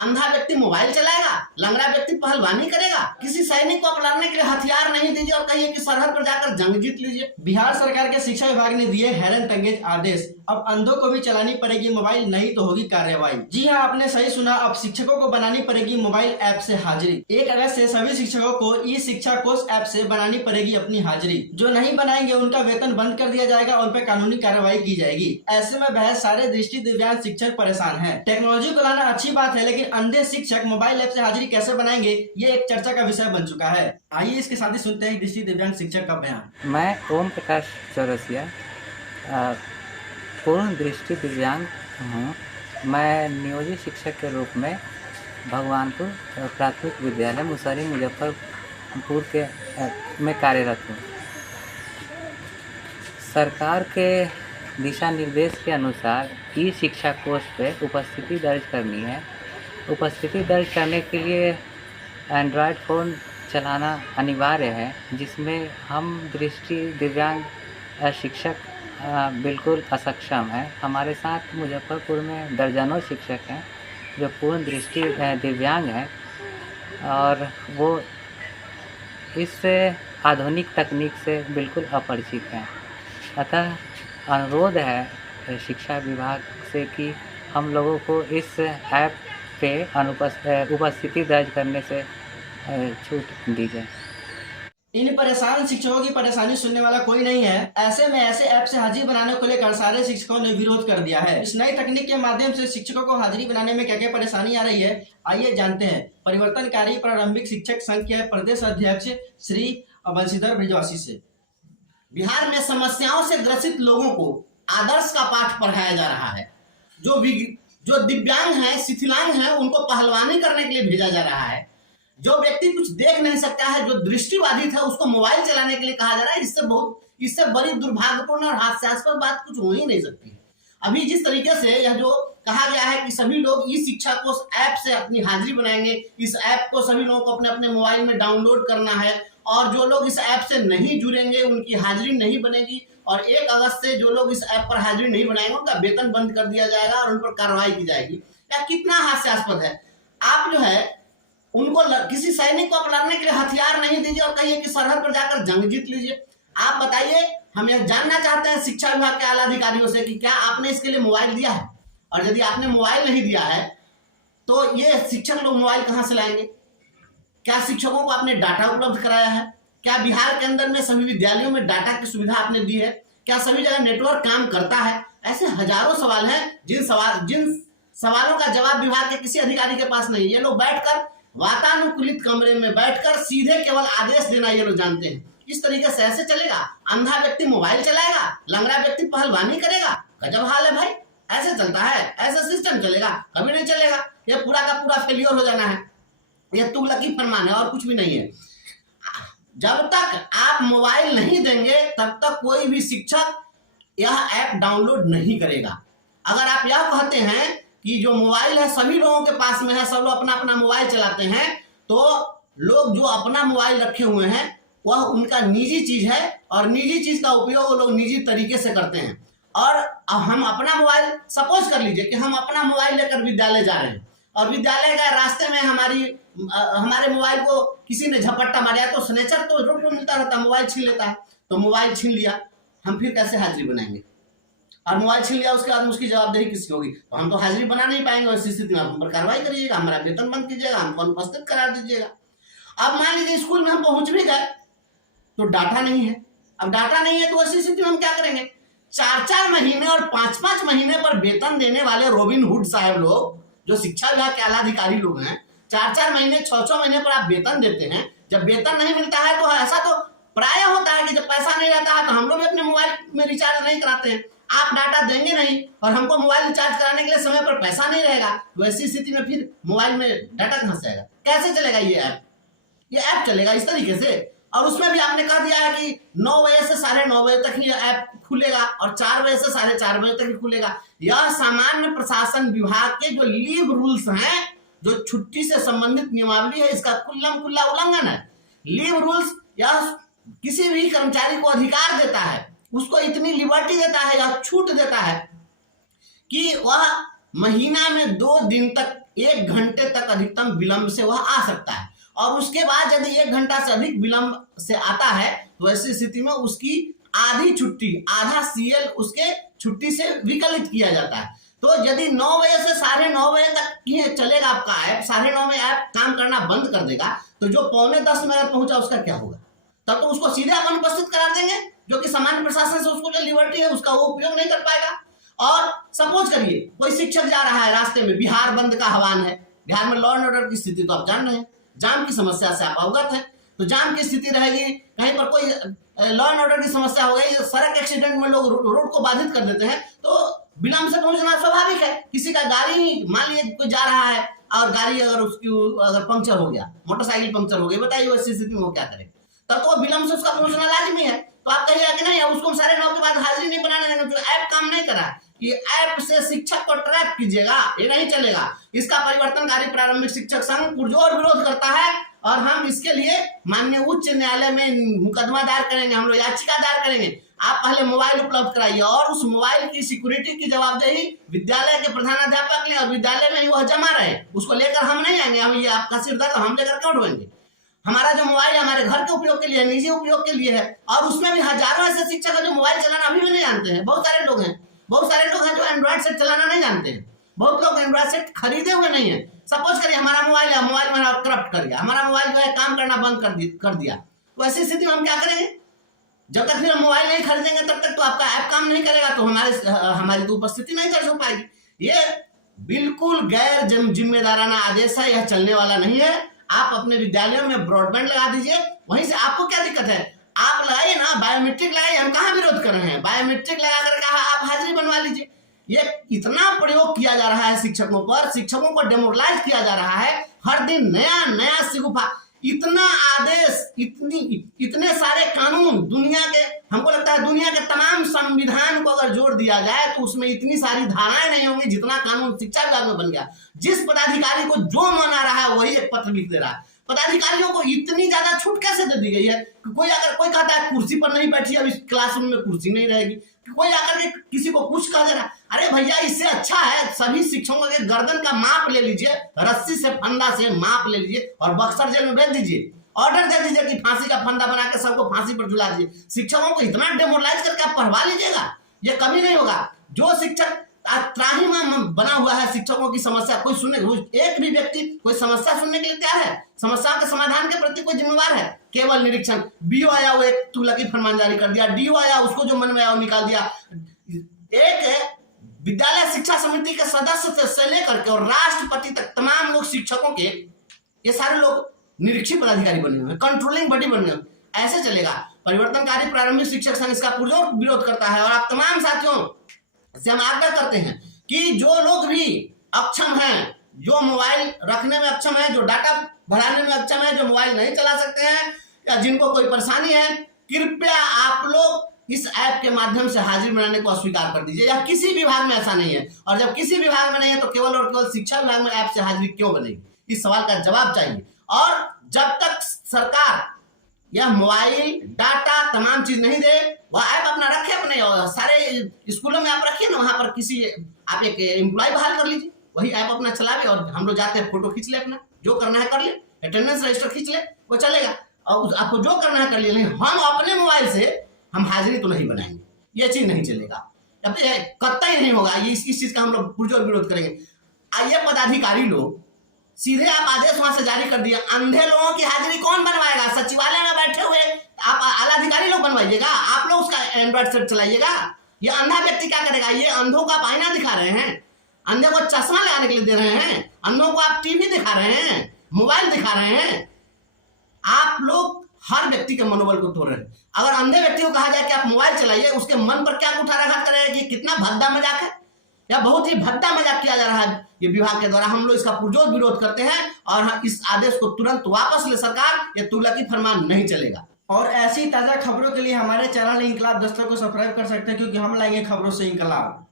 अंधा व्यक्ति मोबाइल चलाएगा, लंगड़ा व्यक्ति पहलवानी करेगा। किसी सैनिक को अपनाने के लिए हथियार नहीं दीजिए और कहिए कि सरहद पर जाकर जंग जीत लीजिए। बिहार सरकार के शिक्षा विभाग ने दिए हैरत अंगेज आदेश, अब अंधों को भी चलानी पड़ेगी मोबाइल, नहीं तो होगी कार्रवाई। जी हाँ, आपने सही सुना, अब शिक्षकों को बनानी पड़ेगी मोबाइल ऐप से हाजिरी। 1 अगस्त से सभी शिक्षकों को ई शिक्षा कोष ऐप से बनानी पड़ेगी अपनी हाजिरी। जो नहीं बनाएंगे उनका वेतन बंद कर दिया जाएगा और उन पर कानूनी कार्रवाई की जाएगी। ऐसे में बहस सारे दृष्टि दिव्यांग शिक्षक परेशान है। टेक्नोलॉजी को लाना अच्छी बात है, लेकिन अंधे शिक्षक मोबाइल ऐप से हाजिरी कैसे बनाएंगे, ये एक चर्चा का विषय बन चुका है। आइए इसके साथ ही सुनते हैं दृष्टि दिव्यांग शिक्षक का बयान। मैं ओम प्रकाश चौरसिया पूर्ण दृष्टि दिव्यांग हूँ। मैं नियोजित शिक्षक के रूप में भगवानपुर प्राथमिक विद्यालय मुसहरी मुजफ्फरपुर के में कार्यरत हूँ। सरकार के दिशा निर्देश के अनुसार ई शिक्षा कोष पे उपस्थिति दर्ज करनी है। उपस्थिति दर्ज करने के लिए एंड्रॉयड फ़ोन चलाना अनिवार्य है, जिसमें हम दृष्टि दिव्यांग शिक्षक बिल्कुल असक्षम हैं। हमारे साथ मुजफ्फरपुर में दर्जनों शिक्षक हैं जो पूर्ण दृष्टि दिव्यांग हैं और वो इस आधुनिक तकनीक से बिल्कुल अपरिचित हैं। अतः अनुरोध है शिक्षा विभाग से कि हम लोगों को इस ऐप पे उपस्थिति दर्ज करने से छूट दी जाए। इन परेशान शिक्षकों की परेशानी सुनने वाला कोई नहीं है। ऐसे में ऐसे ऐप से हाजिरी बनाने को लेकर सारे शिक्षकों ने विरोध कर दिया है। इस नई तकनीक के माध्यम से शिक्षकों को हाजिरी बनाने में क्या क्या परेशानी आ रही है, आइए जानते हैं। परिवर्तनकारी प्रारंभिक शिक्षक संघ के प्रदेश अध्यक्ष श्री बंशीधर ब्रिजवासी से। बिहार में समस्याओं से ग्रसित लोगों को आदर्श का पाठ पढ़ाया जा रहा है। जो दिव्यांग हैं, शिथिलांग हैं, उनको पहलवानी करने के लिए भेजा जा रहा है। जो व्यक्ति कुछ देख नहीं सकता है, जो दृष्टिबाधित है, उसको मोबाइल चलाने के लिए कहा जा रहा है। इससे बड़ी दुर्भाग्यपूर्ण और हास्यास्पद बात कुछ हो ही नहीं सकती है। अभी जिस तरीके से यह जो कहा गया है कि सभी लोग ई शिक्षा कोष ऐप से अपनी हाजिरी बनाएंगे, इस ऐप को सभी लोगों को अपने अपने मोबाइल में डाउनलोड करना है और जो लोग इस ऐप से नहीं जुड़ेंगे उनकी हाजिरी नहीं बनेगी और 1 अगस्त से जो लोग इस ऐप पर हाजिरी नहीं बनाएंगे उनका वेतन बंद कर दिया जाएगा और उन पर कार्रवाई की जाएगी। यह कितना हास्यास्पद है। आप जो है उनको किसी सैनिक को अपनाने के लिए हथियार नहीं दीजिए और कहिए कि सरहद पर जाकर जंग जीत लीजिए। आप बताइए, हम यह जानना चाहते हैं शिक्षा विभाग के आला अधिकारियों से कि क्या आपने इसके लिए मोबाइल दिया है, और यदि आपने मोबाइल नहीं दिया है तो ये शिक्षक लोग मोबाइल कहाँ से लाएंगे? क्या शिक्षकों को आपने डाटा उपलब्ध कराया है? क्या बिहार के अंदर में सभी विद्यालयों में डाटा की सुविधा आपने दी है? क्या सभी जगह नेटवर्क काम करता है? ऐसे हजारों सवाल हैं जिन सवालों का जवाब विभाग के किसी अधिकारी के पास नहीं। ये लोग बैठकर वातानुकूलित कमरे में बैठकर सीधे केवल आदेश देना ये लोग जानते हैं। इस तरीके से ऐसे चलेगा? अंधा व्यक्ति मोबाइल चलाएगा, लंगड़ा व्यक्ति पहलवानी करेगा। गजब हाल है भाई, ऐसे चलता है? ऐसा सिस्टम चलेगा? कभी नहीं चलेगा। ये पूरा का पूरा फेलियर हो जाना है। यह तुगलकी फरमान है और कुछ भी नहीं है। जब तक आप मोबाइल नहीं देंगे तब तक कोई भी शिक्षक यह ऐप डाउनलोड नहीं करेगा। अगर आप यह कहते हैं कि जो मोबाइल है सभी लोगों के पास में है, सब लोग अपना अपना मोबाइल चलाते हैं, तो लोग जो अपना मोबाइल रखे हुए हैं वह उनका निजी चीज है और निजी चीज का उपयोग वो लोग निजी तरीके से करते हैं। और हम अपना मोबाइल, सपोज कर लीजिए कि हम अपना मोबाइल लेकर विद्यालय जा रहे हैं और विद्यालय के रास्ते में हमारे मोबाइल को किसी ने झपट्टा मारा, तो स्नेचर तो रोड मिलता रहता है, मोबाइल छीन लेता है। तो मोबाइल छीन लिया, हम फिर कैसे हाजिरी बनाएंगे? और मोबाइल छीन लिया उसके बाद उसकी जवाबदेही किसकी होगी? तो हम तो हाजिरी बना नहीं पाएंगे। उस स्थिति में हम पर कार्रवाई करिएगा, हमारा वेतन बंद कीजिएगा, हमको अनुपस्थित करार दीजिएगा। अब मान लीजिए स्कूल में हम पहुंच भी गए तो डाटा नहीं है। अब डाटा नहीं है तो ऐसी स्थिति में हम क्या करेंगे? 4-4 महीने और 5-5 महीने पर वेतन देने वाले रॉबिन हुड साहब लोग, जो शिक्षा विभाग के आला अधिकारी लोग हैं, 4-4 महीने 6-6 महीने पर आप वेतन देते हैं। जब वेतन नहीं मिलता है तो ऐसा तो प्राय होता है कि जब पैसा नहीं रहता है तो हम लोग भी अपने मोबाइल में रिचार्ज नहीं कराते हैं। आप डाटा देंगे नहीं और हमको मोबाइल रिचार्ज कराने के लिए समय पर पैसा नहीं रहेगा, तो ऐसी स्थिति में फिर मोबाइल में डाटा कहां से आएगा? कैसे चलेगा ये ऐप? ये ऐप चलेगा इस तरीके से। और उसमें भी आपने कह दिया है कि 9 बजे से 9:30 बजे तक ही ऐप खुलेगा और 4 बजे से 4:30 बजे तक ही खुलेगा। यह सामान्य प्रशासन विभाग के जो लीव रूल्स हैं, जो छुट्टी से संबंधित नियमावली है, इसका खुल्लम खुल्ला उल्लंघन है। लीव रूल्स यह किसी भी कर्मचारी को अधिकार देता है, उसको इतनी लिबर्टी देता है या छूट देता है कि वह महीना में 2 दिन तक 1 घंटे तक अधिकतम विलंब से वह आ सकता है। और उसके बाद यदि 1 घंटा से अधिक विलंब से आता है तो ऐसी स्थिति में उसकी आधी छुट्टी, आधा CL उसके छुट्टी से विकलित किया जाता है। तो यदि 9 बजे से 9:30 बजे तक ये चलेगा आपका ऐप, 9:30 में ऐप काम करना बंद कर देगा, तो जो 9:45 में अगर पहुंचा उसका क्या होगा? तब तो उसको सीधे आप अनुपस्थित करा देंगे, जो कि सामान्य प्रशासन से उसको जो लिबर्टी है उसका वो उपयोग नहीं कर पाएगा। और सपोज करिए कोई शिक्षक जा रहा है रास्ते में, बिहार बंद का आह्वान है, बिहार में लॉ एंड ऑर्डर की स्थिति तो आप जान रहे हैं, जाम की समस्या से आप अवगत हैं। तो जाम की स्थिति रहेगी, कहीं पर कोई लॉ एंड ऑर्डर की समस्या हो गई, सड़क एक्सीडेंट में लोग रोड को बाधित कर देते हैं, तो विलंब से पहुंचना स्वाभाविक है। किसी का गाड़ी, मान लीजिए कोई जा रहा है और गाड़ी अगर उसकी अगर पंक्चर हो गया, मोटरसाइकिल पंक्चर हो गई, बताइए वैसी स्थिति में वो क्या करे? तब तो विलंब से उसका पहुंचना लाजमी है। तो आप कहिएगा कि नहीं, उसको 9:30 के बाद हाजिरी नहीं बनाने देंगे, तो ऐप काम नहीं करा। ये ऐप से शिक्षक को ट्रैप कीजिएगा, ये नहीं चलेगा। इसका परिवर्तनकारी प्रारंभिक शिक्षक संघ पुरजोर विरोध करता है और हम इसके लिए माननीय उच्च न्यायालय में मुकदमा दायर करेंगे, हम लोग याचिका दायर करेंगे। आप पहले मोबाइल उपलब्ध कराइए और उस मोबाइल की सिक्योरिटी की जवाबदेही विद्यालय के प्रधानाध्यापक ने, और विद्यालय में ही वह जमा रहे, उसको लेकर हम नहीं आएंगे। हम ये आपका सिरदर्द हम लेकर क्यों ढोएंगे? हमारा जो मोबाइल हमारे घर के उपयोग के लिए, निजी उपयोग के लिए है, और उसमें भी हजारों ऐसे शिक्षक है जो मोबाइल चलाना अभी भी नहीं जानते हैं। बहुत सारे लोग हैं जो एंड्रॉइड सेट चलाना नहीं जानते हैं। बहुत लोग एंड्रॉइड सेट खरीदे हुए नहीं है। सपोज करिए हमारा मोबाइल है, मोबाइल में करप्ट कर गया, हमारा मोबाइल जो है काम करना बंद कर दिया, तो ऐसी स्थिति में हम क्या करेंगे? जब तक फिर हम मोबाइल नहीं खरीदेंगे तब तक तो आपका ऐप काम नहीं करेगा, तो हमारी तो उपस्थिति नहीं दर्ज हो पाएगी। ये बिल्कुल गैर जिम्मेदाराना आदेश है, यह चलने वाला नहीं है। आप अपने विद्यालयों में ब्रॉडबैंड लगा दीजिए, वहीं से आपको क्या दिक्कत है? आप लगाइए ना, बायोमेट्रिक लगाइए, हम कहाँ विरोध कर रहे हैं? बायोमेट्रिक लगा कर कहा आप हाजिरी बनवा लीजिए। ये इतना प्रयोग किया जा रहा है शिक्षकों पर, शिक्षकों को डेमोरलाइज किया जा रहा है, हर दिन नया नया सिगुफा, इतना आदेश, इतने सारे कानून दुनिया के, हमको लगता है दुनिया के तमाम संविधान को अगर जोड़ दिया जाए तो उसमें इतनी सारी धाराएं नहीं होंगी जितना कानून शिक्षा विभाग में बन गया। जिस पदाधिकारी को जो मना रहा है वही एक पत्र लिख दे रहा है। पदाधिकारियों को इतनी ज्यादा छूट कैसे दे दी गई है? कोई कहता है कुर्सी पर नहीं बैठी, अब इस क्लासरूम में कुर्सी नहीं रहेगी, कोई आकर के किसी को कुछ कह दे रहा है। अरे भैया, इससे अच्छा है सभी शिक्षकों के गर्दन का माप ले लीजिए, रस्सी से फंदा से माप ले लीजिए और बक्सर जेल में भेज दीजिए, ऑर्डर दे दीजिए कि फांसी का फंदा बना के सबको फांसी पर झुला दीजिए। शिक्षकों को इतना डेमोरलाइज करके आप पढ़वा लीजिएगा, ये कभी नहीं होगा। जो शिक्षक त्राहिमाम बना हुआ है शिक्षकों की समस्या, कोई सुने, एक भी व्यक्ति कोई समस्या सुनने के लिए तैयार है? समस्याओं के समाधान के प्रति कोई जिम्मेवार है? केवल निरीक्षण। बीओ आया, वो एक तुगलकी फरमान जारी कर दिया, डीओ आया, उसको जो मन में आया वो निकाल दिया। एक विद्यालय शिक्षा समिति के सदस्य से लेकर के और राष्ट्रपति तक तमाम लोग शिक्षकों के, ये सारे लोग निरीक्षक पदाधिकारी बने हुए, कंट्रोलिंग बॉडी बने हुए। ऐसे चलेगा? परिवर्तनकारी प्रारंभिक शिक्षक संघ इसका पुरजोर विरोध करता है और आप तमाम साथियों से हम आग्रह करते हैं कि जो लोग भी अक्षम हैं, जो मोबाइल रखने में अक्षम है, जो डाटा भराने में अक्षम है, जो मोबाइल नहीं चला सकते हैं या जिनको कोई परेशानी है, कृपया आप लोग इस ऐप के माध्यम से हाजिरी बनाने को अस्वीकार कर दीजिए। या किसी विभाग में ऐसा नहीं है, और जब किसी विभाग में नहीं है तो केवल और केवल शिक्षा विभाग में ऐप से हाजिरी क्यों बनेगी? इस सवाल का जवाब चाहिए। और जब तक सरकार यह मोबाइल डाटा तमाम चीज नहीं दे, वह ऐप अपना रखे, अपने सारे स्कूलों में आप रखिए ना, वहां पर किसी आप एक एम्प्लॉय बहाल कर लीजिए, वही ऐप अपना चलावे और हम लोग जाते हैं फोटो खींच ले, अपना जो करना है कर ले, अटेंडेंस रजिस्टर खींच ले, वो चलेगा। और आपको जो करना है कर ले, लेकिन हम अपने मोबाइल से हम हाजिरी तो नहीं बनाएंगे, ये चीज नहीं चलेगा, कतई नहीं होगा। ये इस चीज का हम लोग पुरजोर विरोध करेंगे। आइए पदाधिकारी लोग, सीधे आप आदेश वहां से जारी कर दिया, अंधे लोगों की हाजिरी कौन बनवाएगा? सचिवालय में बैठे हुए आप आला अधिकारी लोग बनवाइएगा, आप लोग उसका एंड्रॉइड सेट चलाइएगा। ये अंधा व्यक्ति क्या करेगा? ये अंधों को आप आईना दिखा रहे हैं, अंधे को चश्मा लगाने के लिए दे रहे हैं, अंधों को आप टीवी दिखा रहे हैं, मोबाइल दिखा रहे हैं। आप लोग हर व्यक्ति के मनोबल को तोड़ रहे हैं। अगर अंधे व्यक्ति को कहा जाए कि आप मोबाइल चलाइए, उसके मन पर क्या कुठाराघात करेगा कि कितना भद्दा मजाक है, या बहुत ही भद्दा मजाक किया जा रहा है ये विभाग के द्वारा। हम लोग इसका पुरजोर विरोध करते हैं और इस आदेश को तुरंत वापस ले सरकार, ये तुगलकी फरमान नहीं चलेगा। और ऐसी ताजा खबरों के लिए हमारे चैनल इंकलाब दस्तक को सब्सक्राइब कर सकते हैं, क्योंकि हम लाएंगे खबरों से इंकलाब।